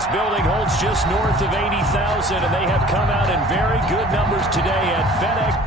This building holds just north of 80,000, and they have come out in very good numbers today at FedEx.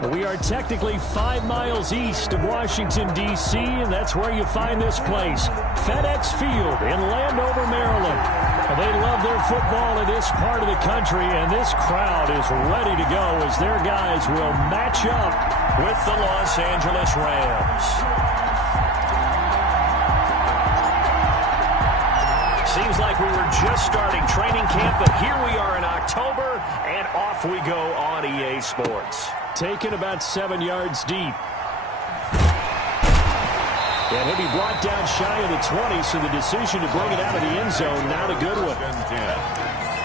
We are technically 5 miles east of Washington, D.C., and that's where you find this place, FedEx Field in Landover, Maryland. And they love their football in this part of the country, and this crowd is ready to go as their guys will match up with the Los Angeles Rams. Seems like we were just starting training camp, but here we are in October, and off we go on EA Sports. Taken about 7 yards deep. And he'll be brought down shy of the 20, so the decision to bring it out of the end zone, not a good one.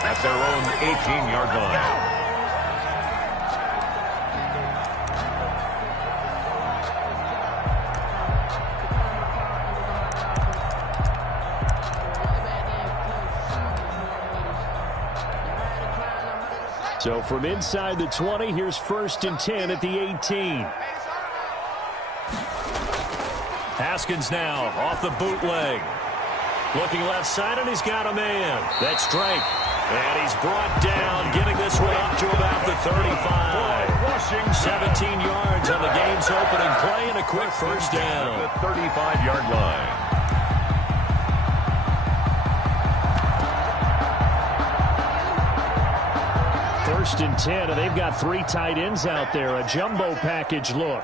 At their own 18-yard line. So from inside the 20, here's 1st and 10 at the 18. Haskins now off the bootleg. Looking left side, and he's got a man. That's Drake. And he's brought down, getting this one up to about the 35. 17 yards on the game's opening play and a quick first down. The 35-yard line. First and 10, and they've got 3 tight ends out there. A jumbo package look.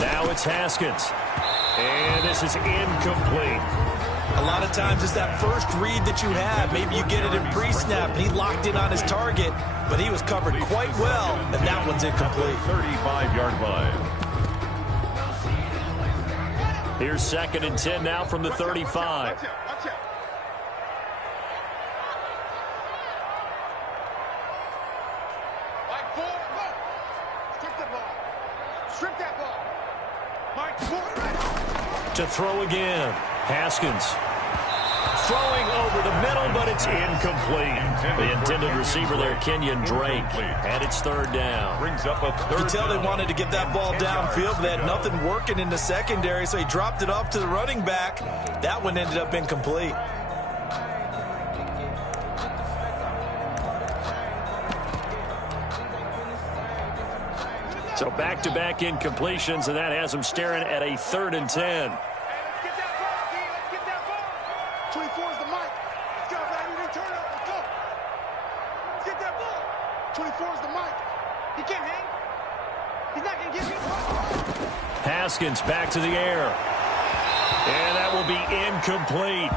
Now it's Haskins. And this is incomplete. A lot of times it's that first read that you have. Maybe you get it in pre-snap, and he locked in on his target, but he was covered quite well, and that one's incomplete. 35-yard line. Here's 2nd and 10 now from the 35. To throw again. Haskins throwing over the middle, but it's incomplete. The intended receiver there, Kenyon Drake, and it's 3rd down. Brings up a 3rd You could tell they wanted to get that ball downfield, but they had nothing working in the secondary, so he dropped it off to the running back. That one ended up incomplete. So back-to-back incompletions, and that has him staring at a 3rd and 10. 24 is the mic. He can't hang. He's not going to get me. Haskins back to the air. And that will be incomplete.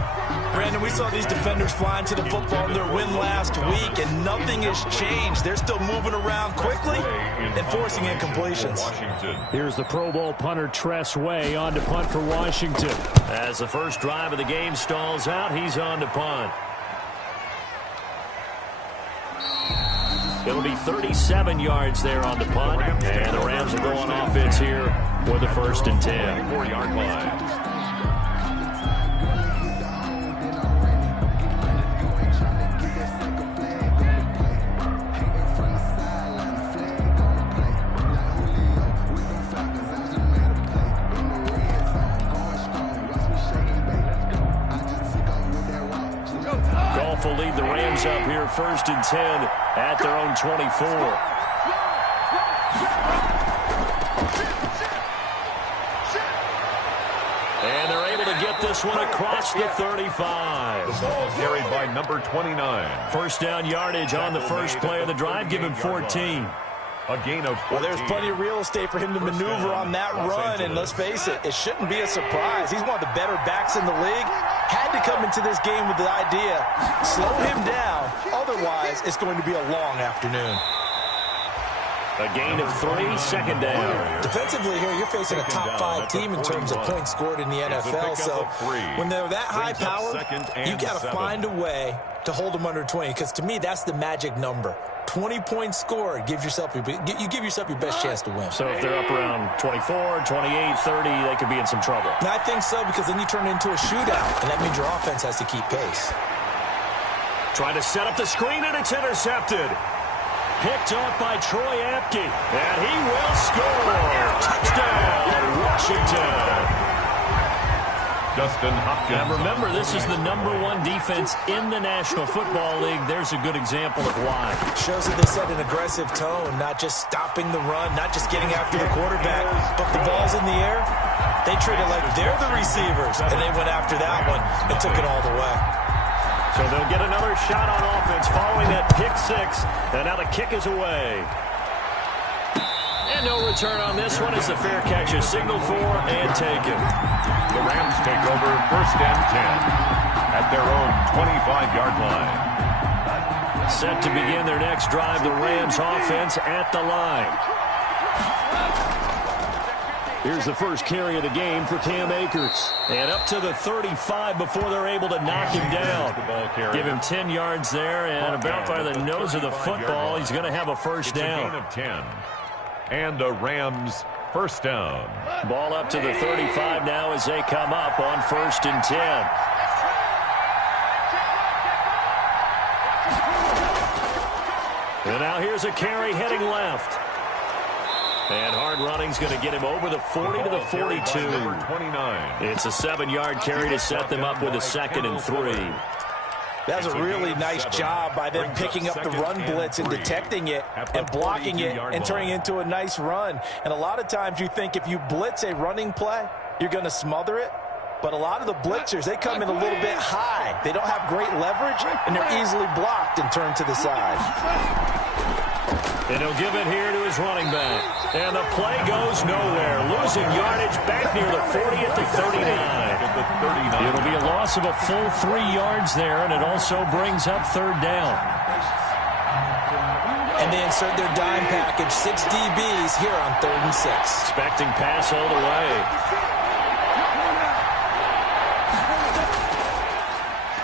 Brandon, we saw these defenders flying to the football in their win last week, and nothing has changed. They're still moving around quickly and forcing incompletions. Here's the Pro Bowl punter Tress Way on to punt for Washington. As the first drive of the game stalls out, he's on to punt. It'll be 37 yards there on the punt, and the Rams will go on offense here with the 1st and 10. 4-yard line. Will lead the Rams up here 1st and 10 at their own 24. And they're able to get this one across the 35. The ball carried by number 29. First down yardage on the first play of the drive. Give him 14. A gain of 14. Well, there's plenty of real estate for him to maneuver on that run, and let's face it, it shouldn't be a surprise. He's one of the better backs in the league. Had to come into this game with the idea, slow him down, otherwise it's going to be a long afternoon. A gain of 3, 2nd down. Defensively here, you're facing a top 5 team in terms of points scored in the NFL, so when they're that high powered, you got to find a way to hold them under 20, because to me, that's the magic number. 20 points scored, you give yourself your best chance to win. So if they're up around 24, 28, 30, they could be in some trouble. And I think so, because then you turn it into a shootout, and that means your offense has to keep pace. Trying to set up the screen, and it's intercepted. Picked off by Troy Apke, and he will score. Touchdown, Washington. Justin Hopkins. Now remember, this is the #1 defense in the National Football League. There's a good example of why. Shows that they set an aggressive tone, not just stopping the run, not just getting after the quarterback, but the ball's in the air. They treat it like they're the receivers, and they went after that one and took it all the way. So they'll get another shot on offense following that pick 6, and now the kick is away. And no return on this one as the fair catch is signaled for and taken. The Rams take over 1st and 10 at their own 25-yard line. Set to begin their next drive, the Rams offense at the line. Here's the first carry of the game for Cam Akers. And up to the 35 before they're able to knock him down. Give him 10 yards there, and about by the nose of the football, he's going to have a first down. It's a gain of 10. And the Rams 1st down. Ball up to the 35 now as they come up on 1st and 10. And now here's a carry heading left. And hard running's going to get him over the 40 to the 42. It's a 7-yard carry to set them up with a 2nd and 3. That was a really nice job by them picking up the run blitz and detecting it and blocking it and turning it into a nice run. And a lot of times you think if you blitz a running play, you're going to smother it. But a lot of the blitzers, they come in a little bit high. They don't have great leverage, and they're easily blocked and turned to the side. And he'll give it here to his running back. And the play goes nowhere. Losing yardage back near the 40 at the 39. It'll be a loss of a full 3 yards there, and it also brings up 3rd down. And they insert their dime package, 6 DBs here on 3rd and 6. Expecting pass all the way.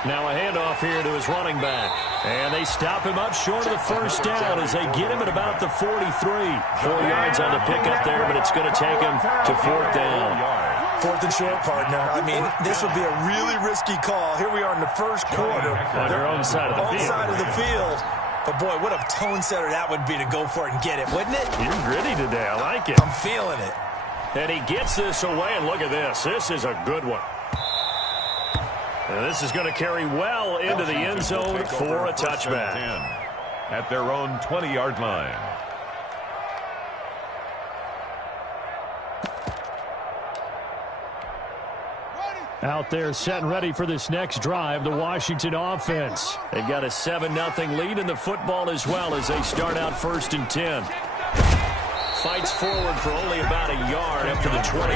Now a handoff here to his running back. And they stop him up short of the first down as they get him at about the 43. 4 yards on the pickup there, but it's going to take him to 4th down. 4th and short, partner. I mean, this would be a really risky call. Here we are in the first quarter. On your own side of the field. Side of the field. But, boy, what a tone setter that would be to go for it and get it, wouldn't it? You're gritty today. I like it. I'm feeling it. And he gets this away, and look at this. This is a good one. And this is going to carry well into the end zone for a touchback. At their own 20-yard line. Out there set and ready for this next drive, the Washington offense. They've got a 7-0 lead in the football as well as they start out 1st and 10. Fights forward for only about a yard up to the 21.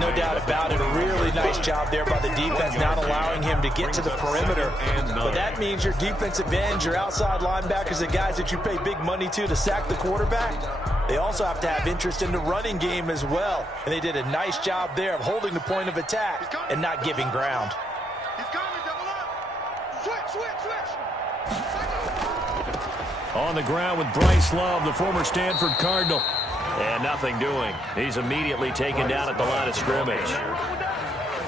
No doubt about it. A really nice job there by the defense, not allowing him to get to the perimeter. But that means your defensive ends, your outside linebackers, the guys that you pay big money to sack the quarterback, they also have to have interest in the running game as well. And they did a nice job there of holding the point of attack and not giving ground. He's coming, double up. Switch. On the ground with Bryce Love, the former Stanford Cardinal. And nothing doing. He's immediately taken down at the line of scrimmage.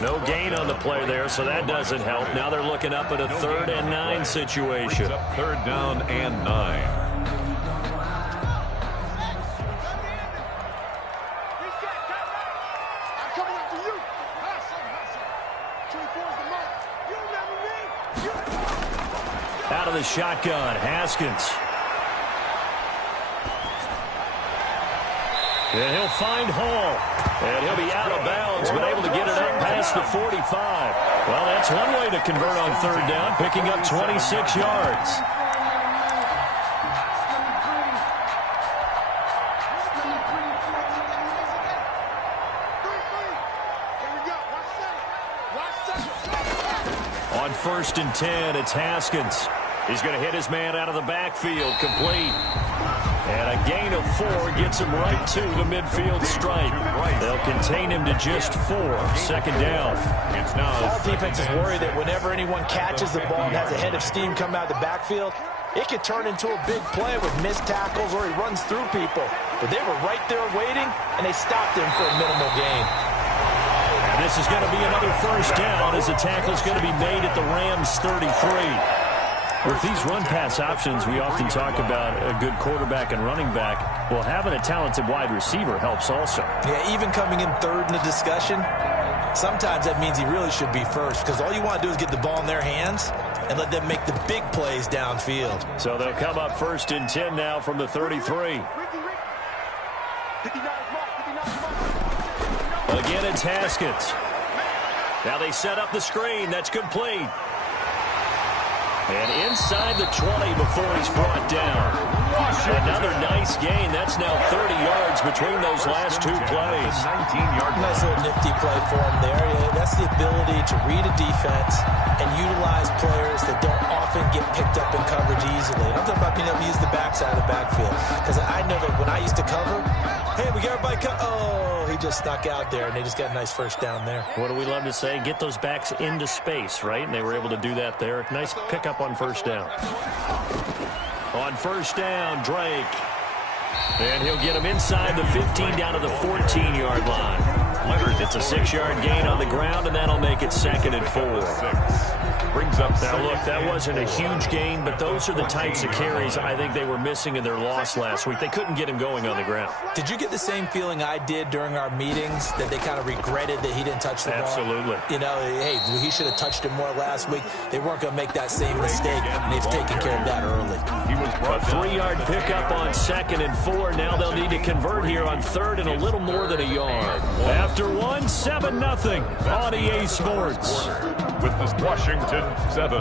No gain on the play there, so that doesn't help. Now they're looking up at a 3rd and 9 situation. 3rd down and 9. Out of the shotgun, Haskins. And he'll find Hall. And he'll be out of bounds, but able to get it up past the 45. Well, that's one way to convert on 3rd down, picking up 26 yards. On 1st and 10, it's Haskins. He's going to hit his man out of the backfield, complete. And a gain of 4 gets him right to the midfield stripe. They'll contain him to just 4. 2nd down. All defenses worry that whenever anyone catches the ball and has a head of steam come out of the backfield, it could turn into a big play with missed tackles or he runs through people. But they were right there waiting, and they stopped him for a minimal gain. And this is going to be another 1st down as the tackle's going to be made at the Rams' 33. With these run-pass options, we often talk about a good quarterback and running back. Well, having a talented wide receiver helps also. Yeah, even coming in 3rd in the discussion, sometimes that means he really should be 1st because all you want to do is get the ball in their hands and let them make the big plays downfield. So they'll come up 1st and 10 now from the 33. Again, it's Haskins. Now they set up the screen. That's complete. And inside the 20 before he's brought down. Another nice gain. That's now 30 yards between those last 2 plays. 19-yard nice little nifty play for him there. Yeah, that's the ability to read a defense and utilize players that don't often get picked up in coverage easily. And I'm talking about being able to use the backside of the backfield. Because I know that when I used to cover, hey, we got everybody he just snuck out there, and they just got a nice 1st down there. What do we love to say? Get those backs into space, right? And they were able to do that there. Nice pickup on 1st down. On 1st down, Drake. And he'll get him inside the 15 down to the 14-yard line. It's a 6-yard gain on the ground, and that'll make it 2nd and 4. Brings up now, look, that wasn't a huge gain, but those are the types of carries I think they were missing in their loss last week. They couldn't get him going on the ground. Did you get the same feeling I did during our meetings, that they kind of regretted that he didn't touch the ball? Absolutely. You know, hey, he should have touched it more last week. They weren't going to make that same mistake, and they've taken care of that early. A 3-yard pickup on 2nd and 4. Now they'll need to convert here on 3rd and a little more than a yard. After 1, 7-0 on EA Sports. With this Washington 7,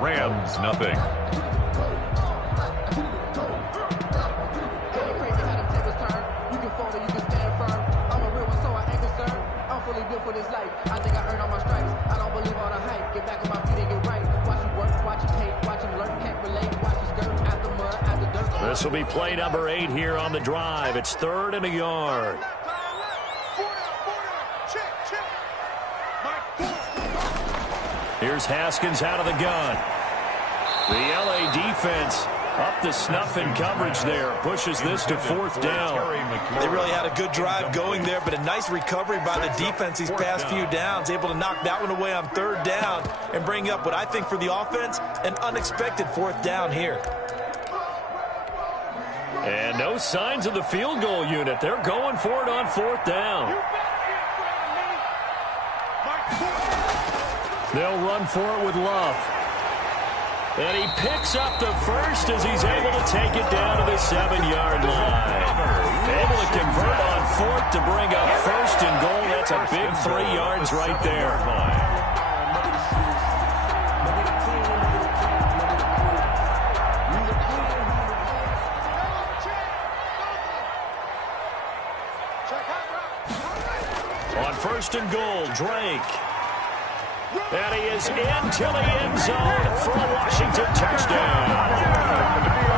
Rams nothing. This will be play number 8 here on the drive. It's 3rd and a yard. Here's Haskins out of the gun. The LA defense up to snuff in coverage there. Pushes this to 4th down. They really had a good drive going there, but a nice recovery by the defense these past few downs. Able to knock that one away on 3rd down and bring up what I think for the offense, an unexpected 4th down here. And no signs of the field goal unit. They're going for it on 4th down. They'll run for it with Love. And he picks up the first as he's able to take it down to the 7-yard line. Able to convert on fourth to bring up first and goal. That's a big 3 yards right there. On first and goal, Drake. And he is into the end zone for a Washington touchdown.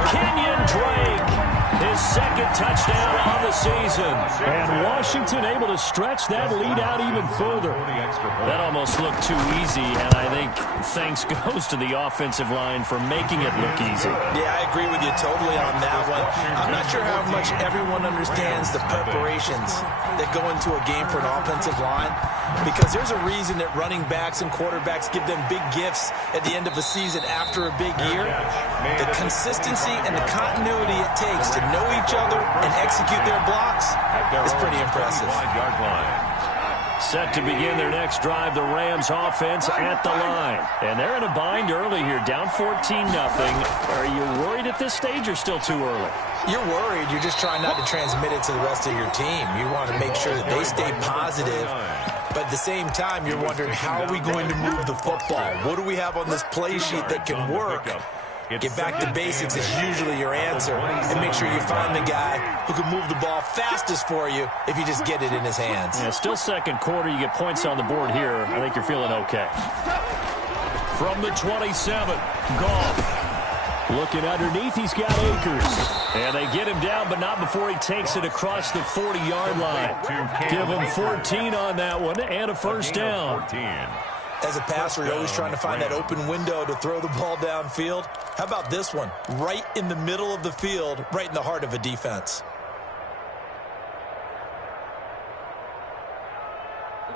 Kenyon Drake, his second touchdown on the season. And Washington able to stretch that lead out even further. That almost looked too easy, and I think thanks goes to the offensive line for making it look easy. Yeah, I agree with you totally on that one. I'm not sure how much everyone understands the preparations that go into a game for an offensive line, because there's a reason that running backs and quarterbacks give them big gifts at the end of a season after a big year. The consistency and the continuity it takes to know each other and execute their blocks is pretty impressive. Set to begin their next drive, the Rams offense at the line. And they're in a bind early here, down 14-0. Are you worried at this stage or still too early? You're worried. You're just trying not to transmit it to the rest of your team. You want to make sure that they stay positive. But at the same time, you're wondering, how are we going to move the football? What do we have on this play sheet that can work? Get back to basics is usually your answer. And make sure you find the guy who can move the ball fastest for you if you just get it in his hands. Yeah, still second quarter. You get points on the board here. I think you're feeling okay. From the 27, Goff. Looking underneath, he's got Akers. And they get him down, but not before he takes it across the 40-yard line. Give him 14 on that one and a first down. As a passer, you're always trying to find that open window to throw the ball downfield. How about this one? Right in the middle of the field, right in the heart of a defense.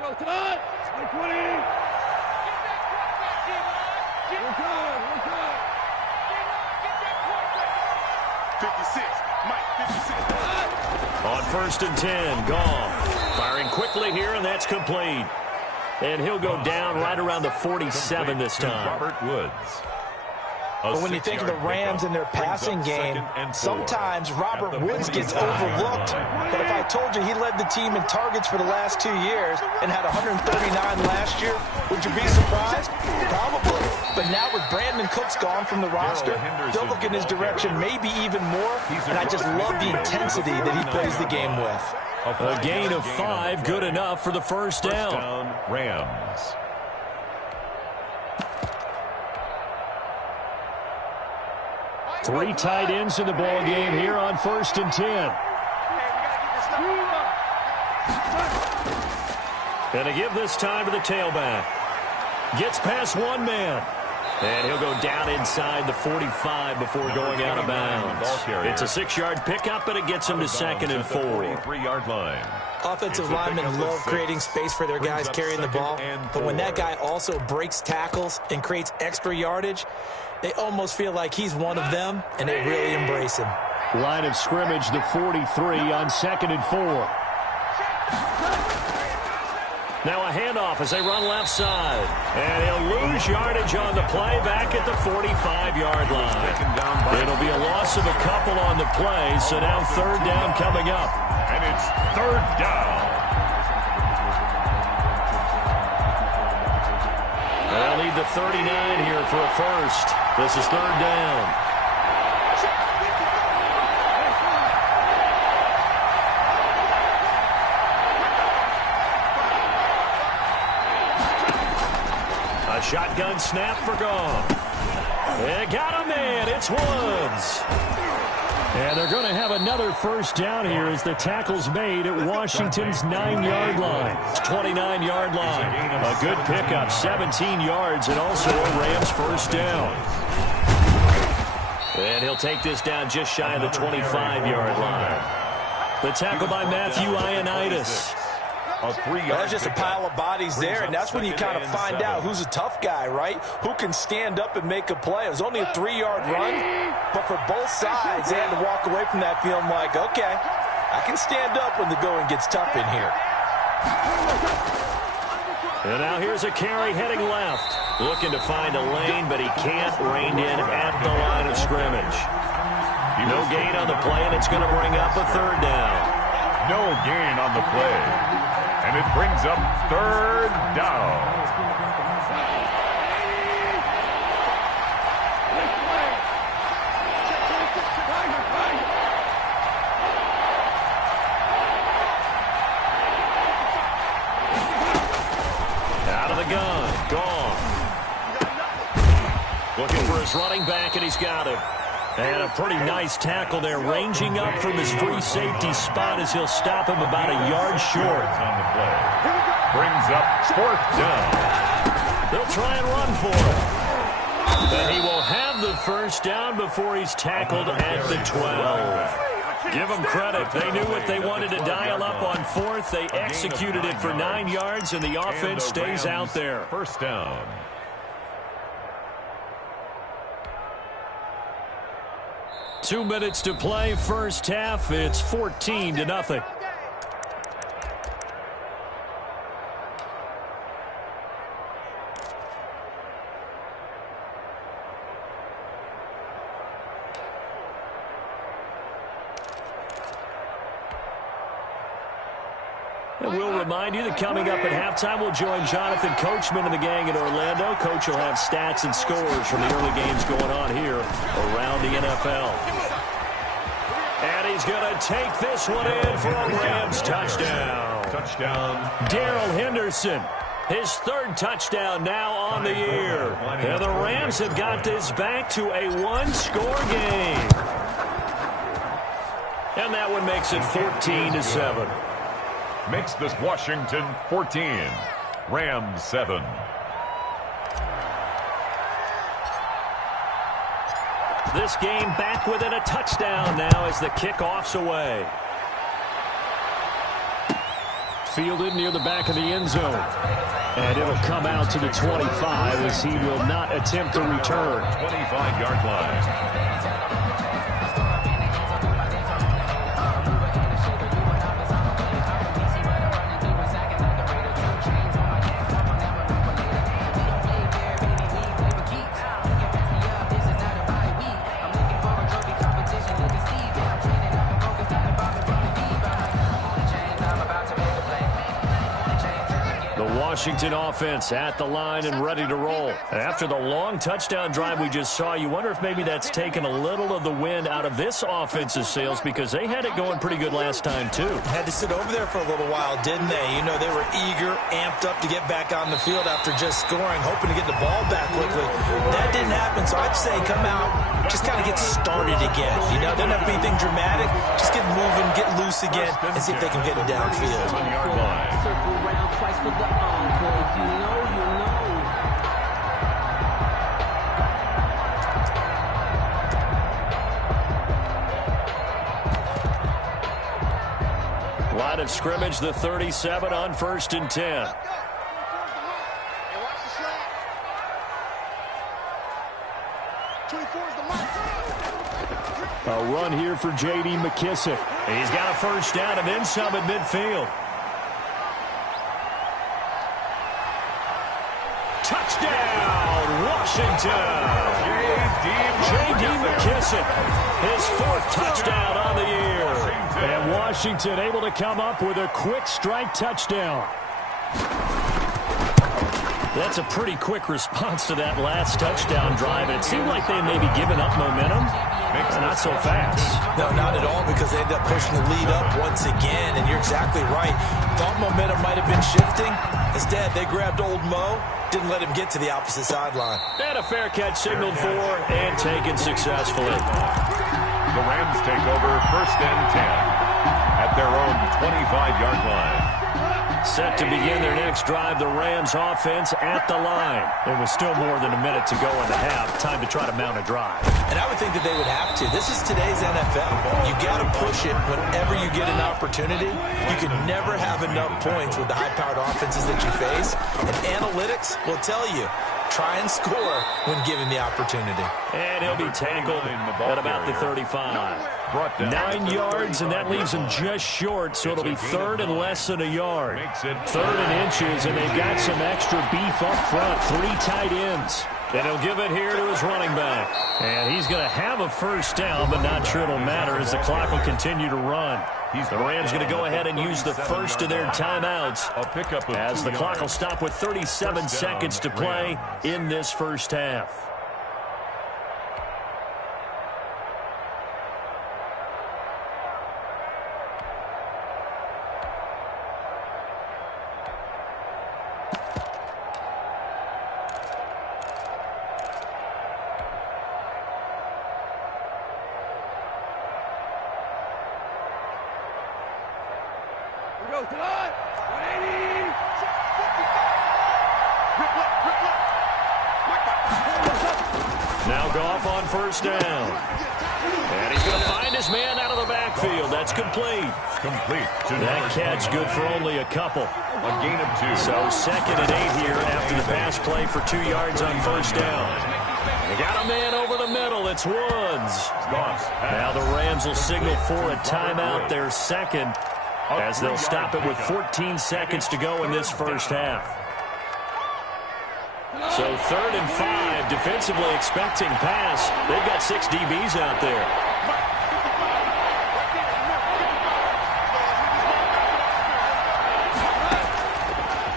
Go, Todd! 20! 56. Mike, 56. On first and 10, Goff. Firing quickly here, and that's complete. And he'll go down right around the 47 this time. Robert Woods. But when you think of the Rams and their passing game, sometimes Robert Woods gets overlooked. But if I told you he led the team in targets for the last 2 years and had 139 last year, would you be surprised? Probably. But now with Brandon Cooks gone from the roster, they'll look in his direction maybe even more. And I just love the intensity that he plays the game with. A gain of 5, good enough for the first down. Rams. Three tight ends in the ball game here on first and 10. And to give this time to the tailback. Gets past one man. And he'll go down inside the 45 before going out of bounds. It's a 6-yard pickup, and it gets him to second and 4. 3-yard line. Offensive linemen love creating space for their guys carrying the ball. But when that guy also breaks tackles and creates extra yardage, they almost feel like he's one of them, and they really embrace him. Line of scrimmage, the 43 on second and 4. Now a handoff as they run left side. And he'll lose yardage on the play back at the 45-yard line. It'll be a loss of a couple on the play, so now third down coming up. And it's third down. They'll need the 39 here for a first. This is third down. A shotgun snap for Goff. They got a man. It's Woods. And they're going to have another first down here as the tackle's made at Washington's 9-yard line. It's 29-yard line. A good pickup, 17 yards, and also a Rams first down. And he'll take this down just shy of the 25-yard line. The tackle by Matthew Ioannidis. There's just a pile of bodies there, and that's when you kind of find out who's a tough guy, right? Who can stand up and make a play. It was only a 3-yard run, but for both sides, they had to walk away from that feeling like, okay, I can stand up when the going gets tough in here. And now here's a carry heading left. Looking to find a lane, but he can't rein in at the line of scrimmage. No gain on the play, and it's going to bring up a third down. No gain on the play. And it brings up third down. Out of the gun. Gone. Looking for his running back, and he's got him. And a pretty nice tackle there, ranging up from his free safety spot as he'll stop him about a yard short. On the play. Brings up fourth down. They'll try and run for it. And he will have the first down before he's tackled at the 12. Give them credit. They knew what they wanted to dial up on fourth. They executed it for 9 yards, and the offense stays out there. First down. Two minutes to play, first half. It's 14-0. And we'll remind you that coming up at halftime, we'll join Jonathan Coachman and the gang in Orlando. Coach will have stats and scores from the early games going on here around the NFL. And he's going to take this one in for a Rams touchdown. Touchdown. Darrell Henderson, his third touchdown now on the year. And the Rams have got this back to a one-score game. And that one makes it 14-7. Makes this Washington 14. Rams 7. This game back within a touchdown now as the kickoff's away. Fielded near the back of the end zone. And it'll come out to the 25 as he will not attempt to return. 25-yard line. Washington offense at the line and ready to roll. After the long touchdown drive we just saw, you wonder if maybe that's taken a little of the wind out of this offense's sails because they had it going pretty good last time too. Had to sit over there for a little while, didn't they? You know, they were eager, amped up to get back on the field after just scoring, hoping to get the ball back quickly. That didn't happen, so I'd say come out, just kind of get started again. You know, doesn't have to be anything dramatic. Just get moving, get loose again, and see if they can get it downfield. Circle around twice for the encore. If you know, you know. Line of scrimmage, the 37 on 1st and 10. A run here for J.D. McKissick. He's got a first down and then some at midfield. Touchdown, Washington. J.D. McKissick, his fourth touchdown on the year. And Washington able to come up with a quick strike touchdown. That's a pretty quick response to that last touchdown drive. And it seemed like they may be giving up momentum. Not so fast. No, not at all, because they ended up pushing the lead up once again. And you're exactly right. Thought momentum might have been shifting. Instead, they grabbed old Mo, didn't let him get to the opposite sideline. And a fair catch signaled for and taken successfully. The Rams take over 1st and 10 at their own 25-yard line. Set to begin their next drive, the Rams offense at the line. There was still more than a minute to go in the half. Time to try to mount a drive. And I would think that they would have to. This is today's NFL. You got to push it whenever you get an opportunity. You can never have enough points with the high-powered offenses that you face. And analytics will tell you, try and score when given the opportunity. And he'll be tackled at about the 35. 9 yards, and that leaves him just short, so it'll be third and less than a yard. Third and inches, and they've got some extra beef up front. 3 tight ends. And he'll give it here to his running back. And he's going to have a first down, but not sure it'll matter as the clock will continue to run. The Rams going to go ahead and use the first of their timeouts as the clock will stop with 37 seconds to play in this first half. Now Goff on first down. And he's going to find his man out of the backfield. That's complete. That catch good for only a couple. A gain of 2. So 2nd and 8 here after the pass play for 2 yards on first down. They got a man over the middle. It's Woods. Now the Rams will signal for a timeout, their second, as they'll stop it with 14 seconds to go in this first half. So 3rd and 5, defensively expecting pass. They've got 6 DBs out there.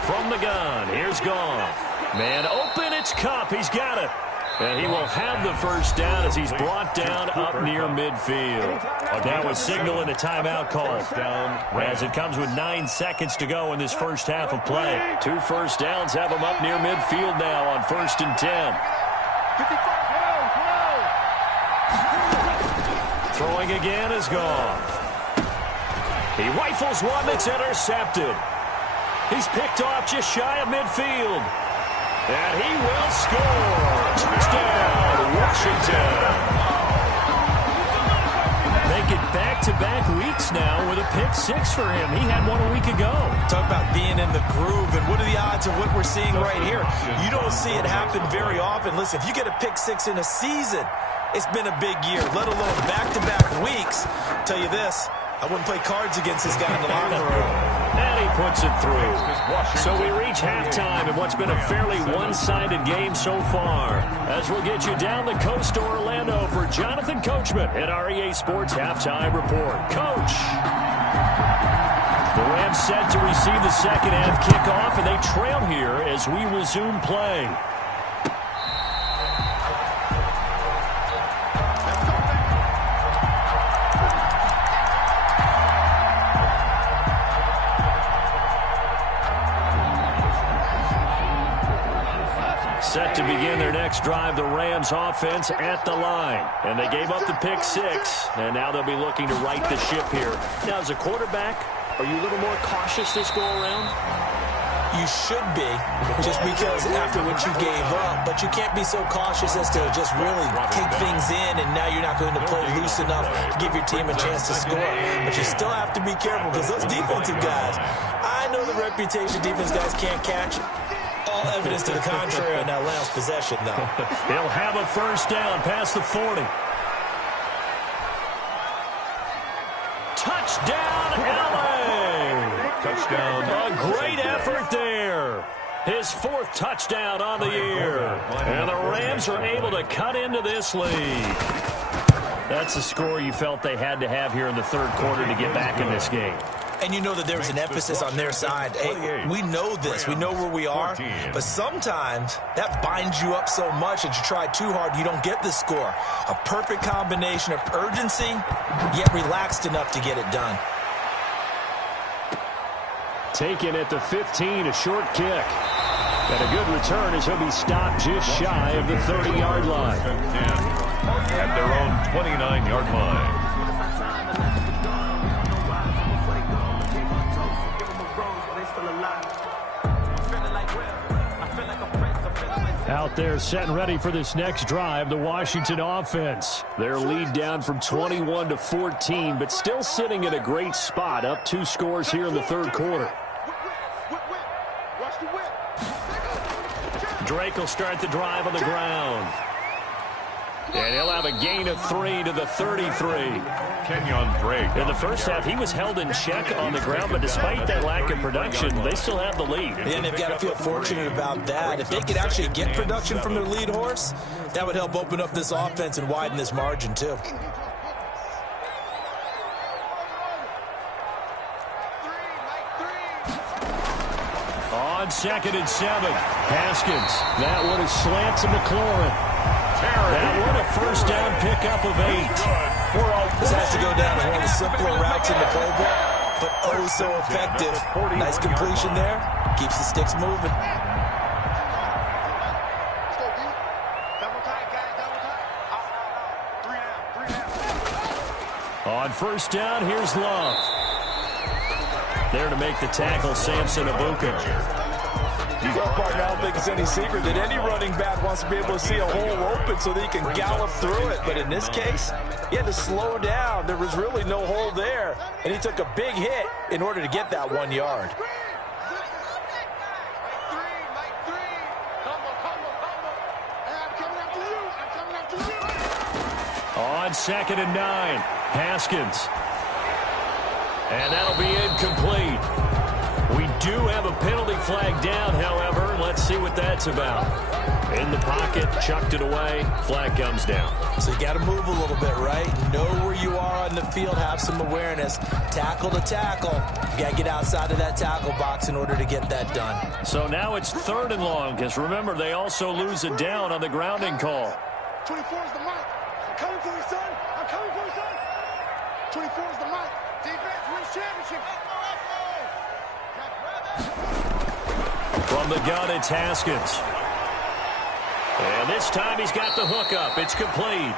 From the gun, here's Goff. Man open, it's Kupp. He's got it. And he will have the first down as he's brought down up near midfield. Now a signal and a timeout call. As it comes with 9 seconds to go in this first half of play. 2 first downs have him up near midfield now on 1st and 10. Throwing again is Goff. He rifles one that's intercepted. He's picked off just shy of midfield. And he will score. Touchdown, Washington. Make it back-to-back weeks now with a pick-6 for him. He had one a week ago. Talk about being in the groove, and what are the odds of what we're seeing right here? You don't see it happen very often. Listen, if you get a pick-6 in a season, it's been a big year, let alone back-to-back weeks. I'll tell you this, I wouldn't play cards against this guy in the locker room. And he puts it through. So we reach halftime in what's been a fairly one-sided game so far. As we'll get you down the coast to Orlando for Jonathan Coachman at REA Sports Halftime Report. Coach! The Rams set to receive the second half kickoff, and they trail here as we resume play. Set to begin their next drive, the Rams offense at the line. And they gave up the pick-6, and now they'll be looking to right the ship here. Now, as a quarterback, are you a little more cautious this go-around? You should be, just because after what you gave up. But you can't be so cautious as to just really kick things in, and now you're not going to play loose enough to give your team a chance to score. But you still have to be careful, because those defensive guys, I know the reputation defense guys can't catch. All evidence to the contrary on that last possession, though. He'll have a first down past the 40. Touchdown, LA! Touchdown. A great effort there. His 4th touchdown on the year. And the Rams are able to cut into this lead. That's the score you felt they had to have here in the 3rd quarter to get back in this game. And you know that there was an emphasis on their side. Hey, we know this. We know where we are. But sometimes that binds you up so much that you try too hard, you don't get the score. A perfect combination of urgency, yet relaxed enough to get it done. Taken at the 15, a short kick. And a good return as he'll be stopped just shy of the 30-yard line. At their own 29-yard line. Out there set and ready for this next drive, the Washington offense. Their lead down from 21 to 14, but still sitting in a great spot, up 2 scores here in the 3rd quarter. Drake will start the drive on the ground. And he'll have a gain of 3 to the 33. Kenyon Drake. In the first half, he was held in check on the ground, but despite that lack of production, they still have the lead. And they've got to feel fortunate about that. If they could actually get production from their lead horse, that would help open up this offense and widen this margin, too. On 2nd and 7, Haskins. That one is slant to McLaurin. That one a first down pickup of 8. This has to go down as one of the simpler routes in the playbook, but oh so effective. Nice completion there. Keeps the sticks moving. On first down, here's Love. There to make the tackle, Samson Abuka. Well, partner, I don't think it's any secret that any running back wants to be able to see a hole open so that he can gallop through it. But in this case, he had to slow down. There was really no hole there, and he took a big hit in order to get that 1 yard. On 2nd and 9, Haskins. And that'll be incomplete. We do have a penalty flag down, however. Let's see what that's about. In the pocket, chucked it away. Flag comes down. So you got to move a little bit, right? Know where you are on the field, have some awareness. Tackle to tackle. You got to get outside of that tackle box in order to get that done. So now it's 3rd and long, because remember, they also lose it down on the grounding call. 24 is the mic. I'm coming for you, son. I'm coming for you, son. 24 is the mic. Defense wins championship. From the gun, it's Haskins. And this time he's got the hook up. It's complete.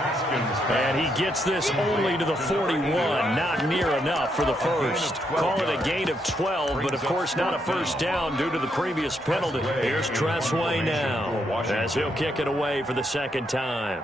And he gets this only to the 41. Not near enough for the first. Call it a gain of 12, but of course not a first down due to the previous penalty. Here's Tressway now as he'll kick it away for the second time.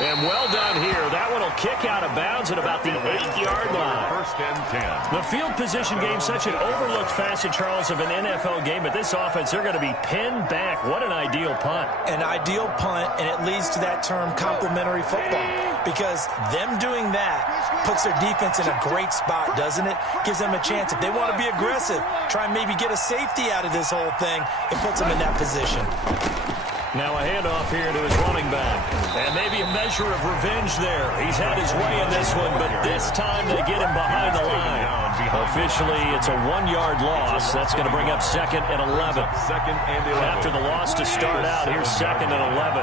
And well done here. That one will kick out of bounds at about the 8-yard line. 1st and 10. The field position game, such an overlooked facet, Charles, of an NFL game. But this offense, they're going to be pinned back. What an ideal punt. An ideal punt, and it leads to that term complementary football. Because them doing that puts their defense in a great spot, doesn't it? Gives them a chance. If they want to be aggressive, try and maybe get a safety out of this whole thing, it puts them in that position. Now a handoff here to his running back. And maybe a measure of revenge there. He's had his way in this one, but this time they get him behind the line. Officially, it's a 1-yard loss. That's going to bring up 2nd and 11. After the loss to start out, here's 2nd and 11.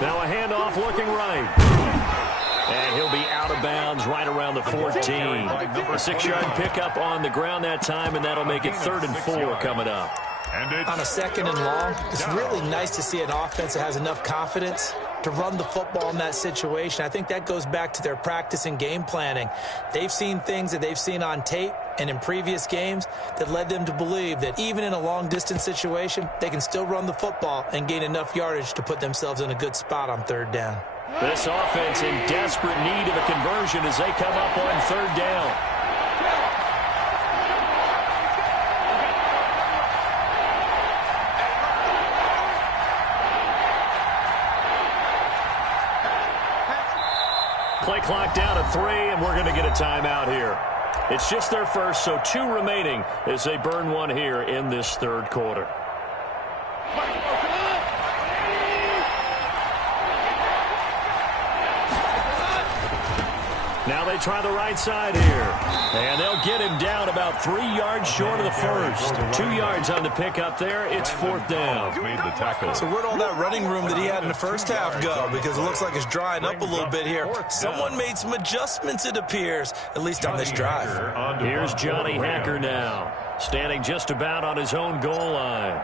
Now a handoff looking right. And he'll be out of bounds right around the 14. A 6-yard pickup on the ground that time, and that'll make it 3rd and 4 coming up. On a 2nd and long, it's really nice to see an offense that has enough confidence to run the football in that situation. I think that goes back to their practice and game planning. They've seen things that they've seen on tape and in previous games that led them to believe that even in a long-distance situation, they can still run the football and gain enough yardage to put themselves in a good spot on 3rd down. This offense in desperate need of a conversion as they come up on 3rd down. Play clock down to 3, and we're going to get a timeout here. It's just their first, so 2 remaining as they burn one here in this 3rd quarter. Now they try the right side here. And they'll get him down about 3 yards short of the first. 2 yards on the pickup there. It's 4th down. So where'd all that running room that he had in the first half go? Because it looks like it's drying up a little bit here. Someone made some adjustments, it appears, at least on this drive. Here's Johnny Hacker now, standing just about on his own goal line.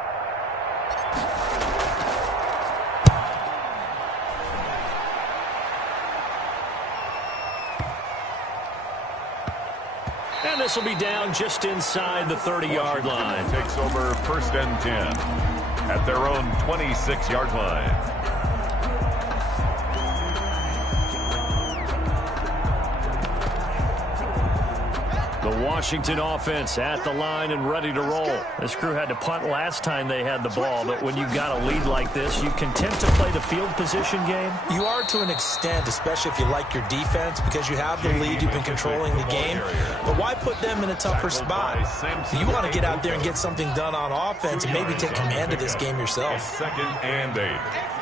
And this will be down just inside the 30-yard line. Takes over 1st and 10. at their own 26-yard line. The Washington offense at the line and ready to roll. This crew had to punt last time they had the ball, but when you've got a lead like this, you content to play the field position game? You are to an extent, especially if you like your defense, because you have the lead, you've been controlling the game. But why put them in a tougher spot? You want to get out there and get something done on offense and maybe take command of this game yourself. 2nd and 8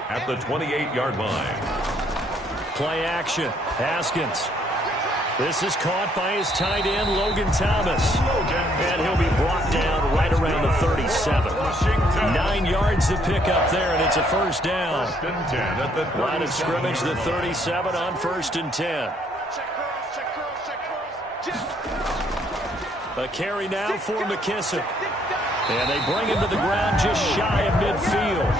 at the 28-yard line. Play action. Haskins. This is caught by his tight end, Logan Thomas. And he'll be brought down right around the 37. 9 yards to pick up there, and it's a first down. Line of scrimmage, the 37 on 1st and 10. A carry now for McKissick. And they bring him to the ground just shy of midfield.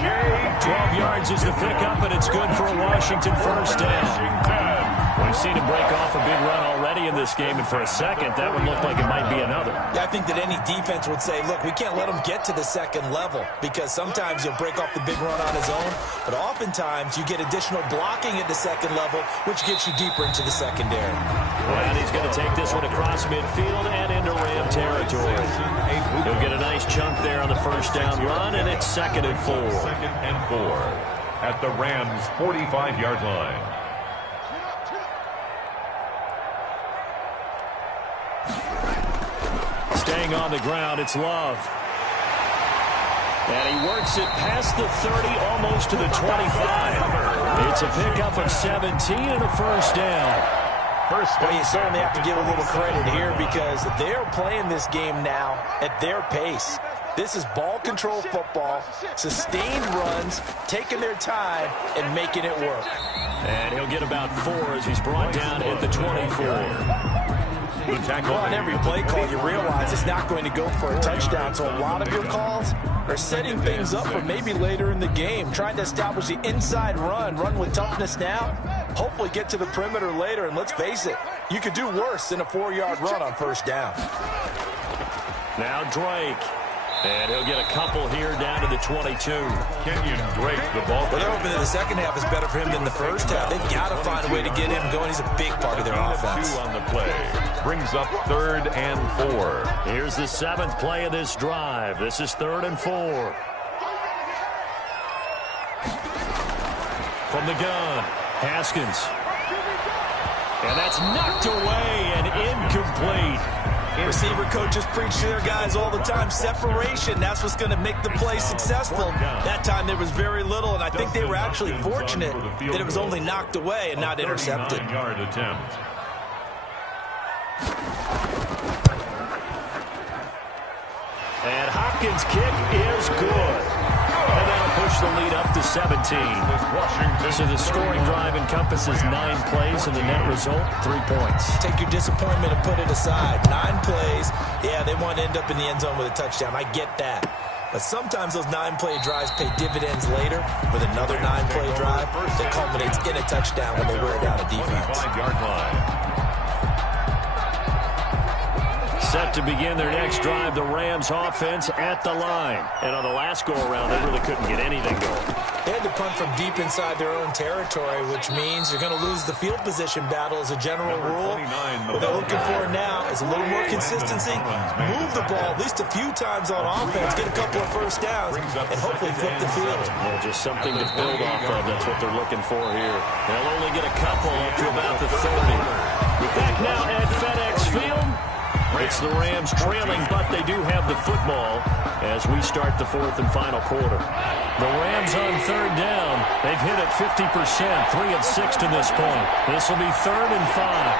12 yards is the pickup, and it's good for a Washington first down. We've seen him break off a big run already in this game, and for a second, that would look like it might be another. Yeah, I think that any defense would say, look, we can't let him get to the second level, because sometimes he'll break off the big run on his own, but oftentimes you get additional blocking at the second level, which gets you deeper into the secondary. And he's going to take this one across midfield and into Ram territory. He'll get a nice chunk there on the first down run, and it's 2nd and 4. 2nd and 4 at the Rams' 45-yard line. Staying on the ground, it's Love. And he works it past the 30, almost to the 25. It's a pickup of 17 and a first down. Well, you certainly have to give a little credit here because they're playing this game now at their pace. This is ball control football, sustained runs, taking their time, and making it work. And he'll get about 4 as he's brought down at the 24. Well, on every play call, you realize it's not going to go for a touchdown, so a lot of your calls are setting things up for maybe later in the game, trying to establish the inside run with toughness now, hopefully get to the perimeter later, and let's face it, you could do worse than a 4-yard run on first down. Now Drake. And he'll get a couple here down to the 22. Kenyon Drake, the ball. Well, they're hoping that the second half is better for him than the first half. They've got to find a way to get him going. He's a big part of their offense. 2 on the play. Brings up 3rd and 4. Here's the 7th play of this drive. This is 3rd and 4. From the gun, Haskins. And that's knocked away and incomplete. Receiver coaches preach to their guys all the time. Separation, that's what's going to make the play successful. That time there was very little, and I think they were actually fortunate that it was only knocked away and not intercepted. 39-yard attempt. And Hopkins' kick is good. And that'll push the lead up to 17. So the scoring drive encompasses 9 plays, and the net result, 3 points. Take your disappointment and put it aside. 9 plays. Yeah, they want to end up in the end zone with a touchdown. I get that. But sometimes those 9-play drives pay dividends later with another 9-play drive that culminates in a touchdown when they wear down a defense. 5-yard line. Set to begin their next drive, the Rams offense at the line. And on the last go-around, they really couldn't get anything going. They had to punt from deep inside their own territory, which means you're going to lose the field position battle as a general rule. What they're looking for now is a little more consistency, move the ball at least a few times on offense, get a couple of first downs, and hopefully flip the field. Well, just something to build off of. That's what they're looking for here. They'll only get a couple up to about the 30. We're back now at FedEx Field. It's the Rams trailing, but they do have the football as we start the 4th and final quarter. The Rams on 3rd down. They've hit it 50%, 3 of 6 to this point. This will be 3rd and 5.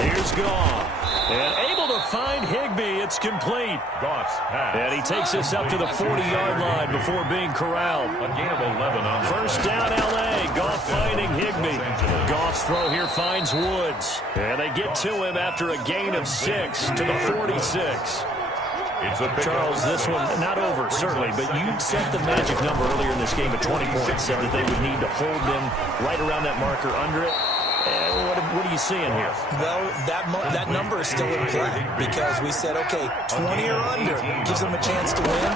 Here's Goff. And able to find Higbee. It's complete. Goff's pass. And he takes us up to the 40-yard line before being corralled. A gain of 11 on the First down, L.A. Goff finding Higbee. Goff's throw here finds Woods. And they get to him after a gain of 6 to the 46. Charles, this one not over, certainly, but you set the magic number earlier in this game at 20 points, said that they would need to hold them right around that marker under it. What are you seeing here? Well, that number is still in play because we said, okay, 20 or under gives them a chance to win.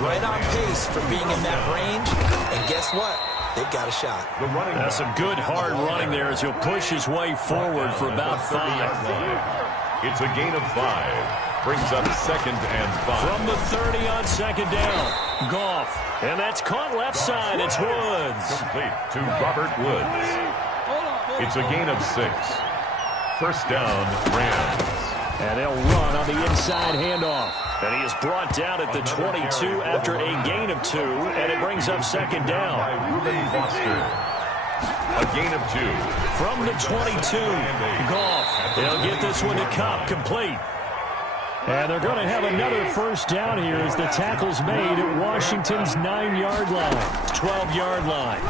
Right on pace for being in that range. And guess what? They've got a shot. That's some good hard running there as he'll push his way forward for about 5. It's a gain of 5. Brings up 2nd and 5. From the 30 on 2nd down. Goff. And that's caught left side. It's Woods. Complete to Robert Woods. It's a gain of 6. First down, Rams. And they'll run on the inside handoff. And he is brought down at the 22 after a gain of 2. And it brings up 2nd down. A gain of 2. From the 22, Goff. They'll get this one to Cup, complete. And they're going to have another first down here as the tackle's made at Washington's 9-yard line, 12-yard line.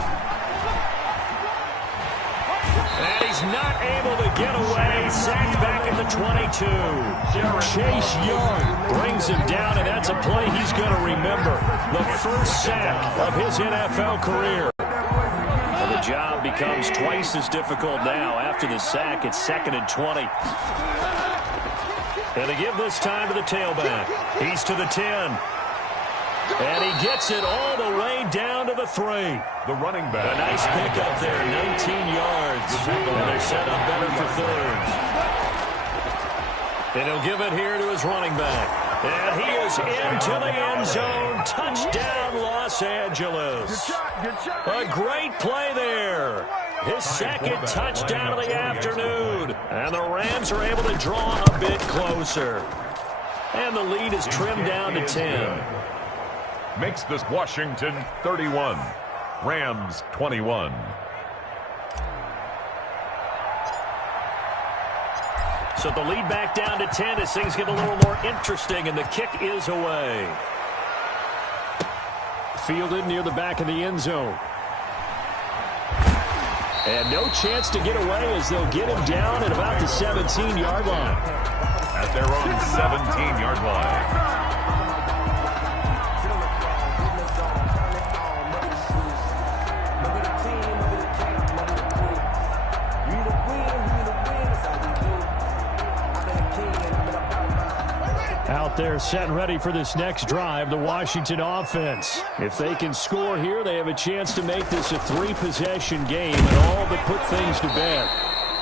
And he's not able to get away. Sacked back at the 22. Chase Young brings him down, and that's a play he's going to remember. The first sack of his NFL career. And the job becomes twice as difficult now. After the sack, it's 2nd and 20. And they give this time to the tailback. He's to the 10. And he gets it all the way down to the 3. The running back. A nice pickup there, 19 yards. And they're set up better for thirds. And he'll give it here to his running back. And he is into the end zone. Touchdown, Los Angeles. A great play there. His 2nd touchdown of the afternoon. And the Rams are able to draw a bit closer. And the lead is trimmed down to 10. Makes this Washington 31. Rams 21. So the lead back down to 10 as things get a little more interesting, and the kick is away. Fielded near the back of the end zone. And no chance to get away as they'll get him down at about the 17-yard line. At their own 17-yard line. Out there set and ready for this next drive, the Washington offense. If they can score here, they have a chance to make this a 3-possession game and all but put things to bed.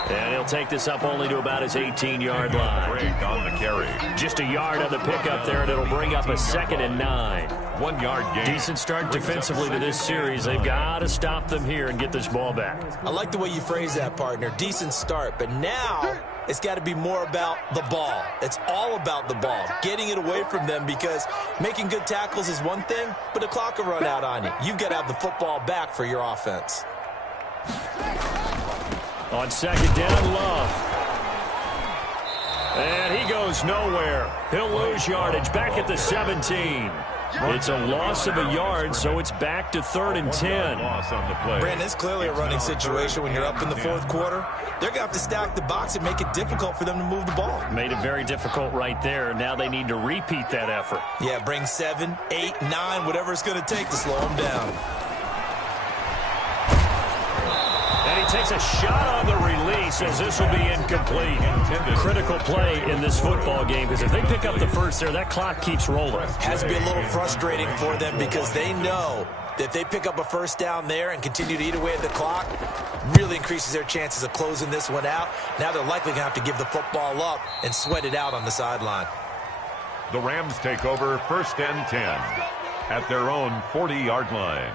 And he'll take this up only to about his 18-yard line. Break on the carry. Just a yard on the pickup there, and it'll bring up a 2nd and 9. 1-yard gain. Decent start defensively to this series. They've got to stop them here and get this ball back. I like the way you phrase that, partner. Decent start, but now it's got to be more about the ball. It's all about the ball, getting it away from them, because making good tackles is one thing, but the clock will run out on you. You've got to have the football back for your offense. On 2nd down, Love. And he goes nowhere. He'll lose yardage back at the 17. It's a loss of a yard, so it's back to 3rd and 10. Brandon, it's clearly a running situation when you're up in the 4th quarter. They're going to have to stack the box and make it difficult for them to move the ball. Made it very difficult right there. Now they need to repeat that effort. Yeah, bring 7, 8, 9, whatever it's going to take to slow them down. And he takes a shot on the release as this will be incomplete. Critical play in this football game, because if they pick up the first there, that clock keeps rolling. Has to be a little frustrating for them because they know that if they pick up a first down there and continue to eat away at the clock, really increases their chances of closing this one out. Now they're likely going to have to give the football up and sweat it out on the sideline. The Rams take over 1st and 10 at their own 40-yard line.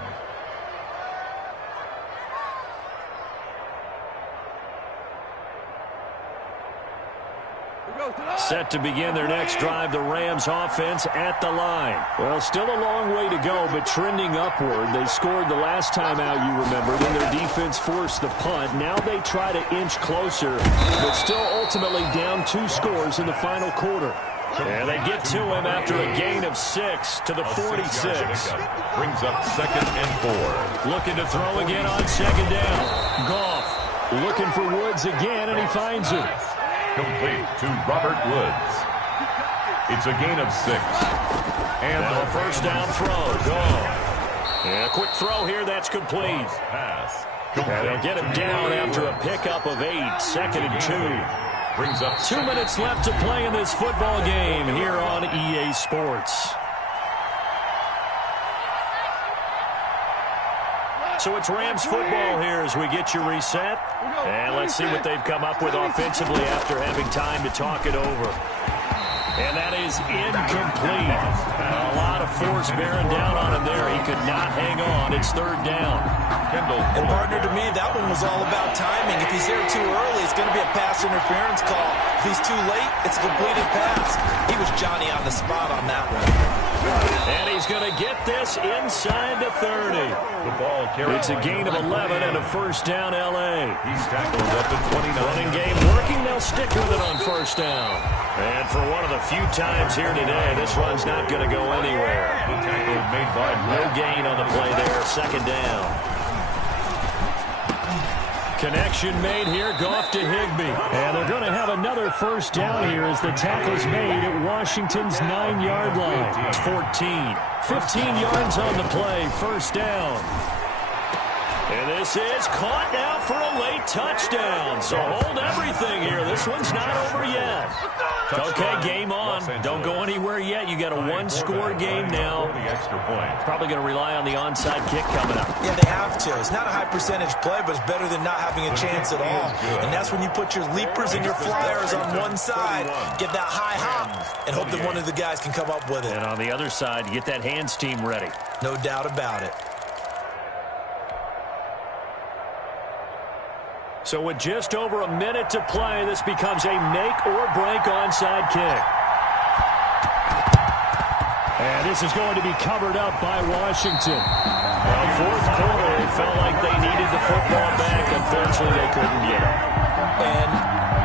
Set to begin their next drive, the Rams offense at the line. Well, still a long way to go, but trending upward. They scored the last time out, you remember, when their defense forced the punt. Now they try to inch closer, but still ultimately down 2 scores in the final quarter. And they get to him after a gain of 6 to the 46. Brings up 2nd and 4. Looking to throw again on 2nd down. Goff looking for Woods again, and he finds him. Complete to Robert Woods. It's a gain of 6. And the first down throw. Go. And a quick throw here. That's complete. Pass And they'll get him down after a pickup of 8, 2nd and 2. Brings up 2 minutes left to play in this football game here on EA Sports. So it's Rams football here as we get you reset. And let's see what they've come up with offensively after having time to talk it over. And that is incomplete. A lot of force bearing down on him there. He could not hang on. It's 3rd down. And partner, to me, that one was all about timing. If he's there too early, it's going to be a pass interference call. If he's too late, it's a completed pass. He was Johnny on the spot on that one. And he's going to get this inside the 30. The ball carried. It's a gain of 11 and a 1st down, L.A. He's tackled at the 29. Running game working. They'll stick with it on 1st down. And for one of the few times here today, this run's not going to go anywhere. The tackle made by No gain on the play there. 2nd down. Connection made here. Goff to Higbee. And they're going to have another 1st down here as the tackle's made at Washington's 9-yard line. It's 14. 15 yards on the play. 1st down. And this is caught now for a late touchdown. So hold everything here. This one's not over yet. Okay, game on. Don't go anywhere yet. You got a 1-score game now. Probably going to rely on the onside kick coming up. Yeah, they have to. It's not a high percentage play, but it's better than not having a chance at all. And that's when you put your leapers and your flyers on one side, get that high hop, and hope that one of the guys can come up with it. And on the other side, get that hands team ready. No doubt about it. So with just over a minute to play, this becomes a make-or-break onside kick. And this is going to be covered up by Washington. Well, 4th quarter, it felt like they needed the football back. Unfortunately, they couldn't get it. And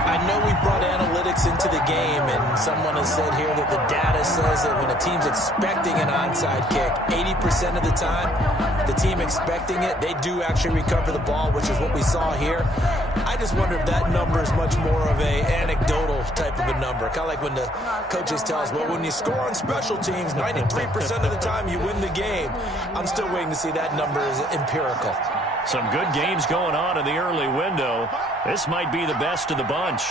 I know we brought analytics into the game, and someone has said here that the data says that when a team's expecting an onside kick, 80% of the time, the team expecting it, they do actually recover the ball, which is what we saw here. I just wonder if that number is much more of a anecdotal type of a number. Kind of like when the coaches tell us, well, when you score on special teams, 93% of the time you win the game. I'm still waiting to see that number is empirical. Some good games going on in the early window. This might be the best of the bunch.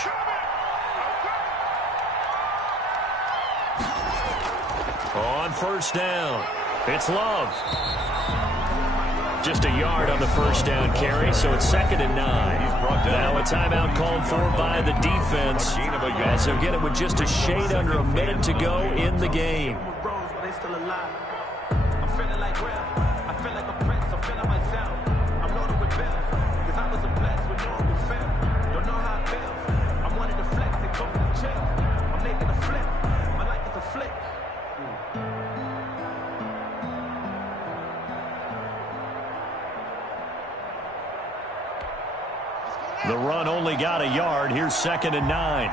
On 1st down, it's Love. Just a yard on the 1st down carry, so it's 2nd and 9. Now a timeout called for by the defense, as they'll get it with just a shade under a minute to go in the game. The run only got a yard. Here's 2nd and 9.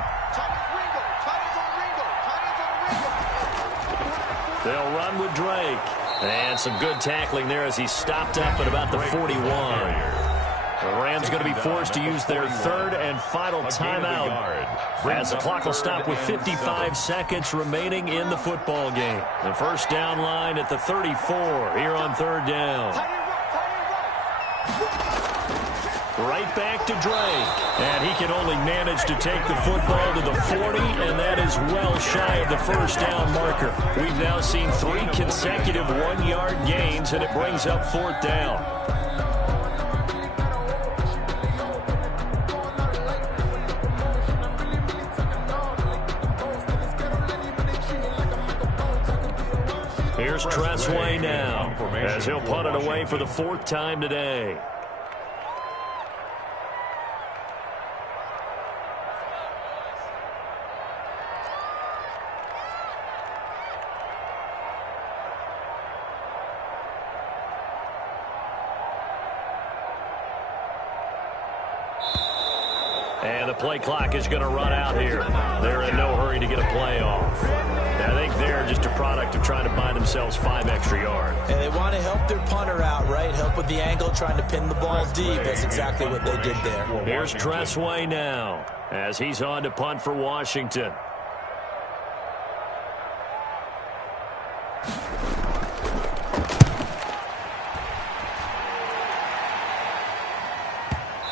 They'll run with Drake. And some good tackling there as he stopped up at about the 41. The Rams going to be forced to use their 3rd and final timeout, as the clock will stop with 55 seconds remaining in the football game. The 1st down line at the 34 here on 3rd down. Right back to Drake. And he can only manage to take the football to the 40, and that is well shy of the 1st down marker. We've now seen 3 consecutive 1-yard gains, and it brings up 4th down. Here's Tressway now, as he'll punt it away for the 4th time today. And the play clock is going to run out here. They're in no hurry to get a play off. I think they're just a product of trying to buy themselves 5 extra yards. And they want to help their punter out, right? Help with the angle, trying to pin the ball deep. That's exactly what they did there. Here's Tressway now, as he's on to punt for Washington.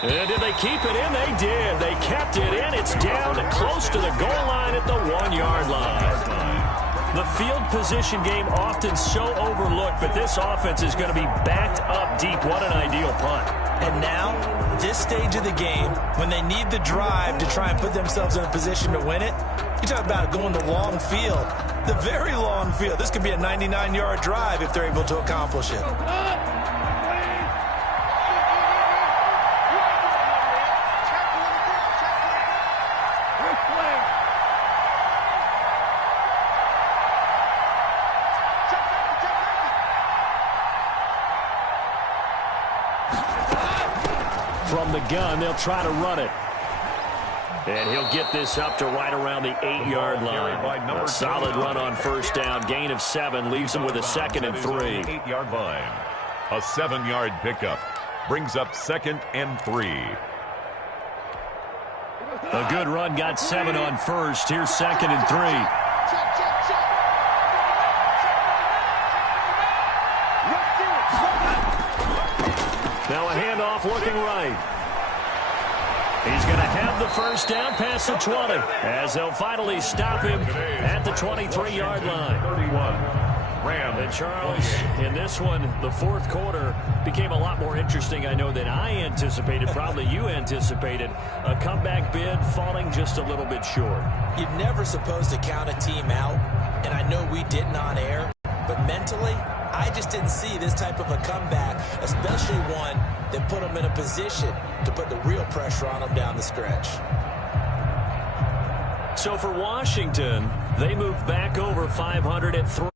And did they keep it in? They did. They kept it in. It's down close to the goal line at the 1-yard line. The field position game often so overlooked, but this offense is going to be backed up deep. What an ideal punt. And now, this stage of the game, when they need the drive to try and put themselves in a position to win it, you talk about going the long field, the very long field. This could be a 99-yard drive if they're able to accomplish it. From the gun, they'll try to run it. And he'll get this up to right around the 8-yard line. A solid run on first down. Gain of 7 leaves him with a 2nd and 3. 8-yard line. A 7-yard pickup brings up 2nd and 3. A good run got 7 on first. Here's 2nd and 3. Now a handoff looking right. He's going to have the first down past the 20 as they'll finally stop him at the 23-yard line. 31. And Charles, in this one, the fourth quarter became a lot more interesting, I know, than I anticipated. Probably you anticipated. A comeback bid falling just a little bit short. You're never supposed to count a team out, and I know we didn't on air, but mentally, I just didn't see this type of a comeback, especially one that put them in a position to put the real pressure on them down the stretch. So for Washington, they move back over 500 at 3.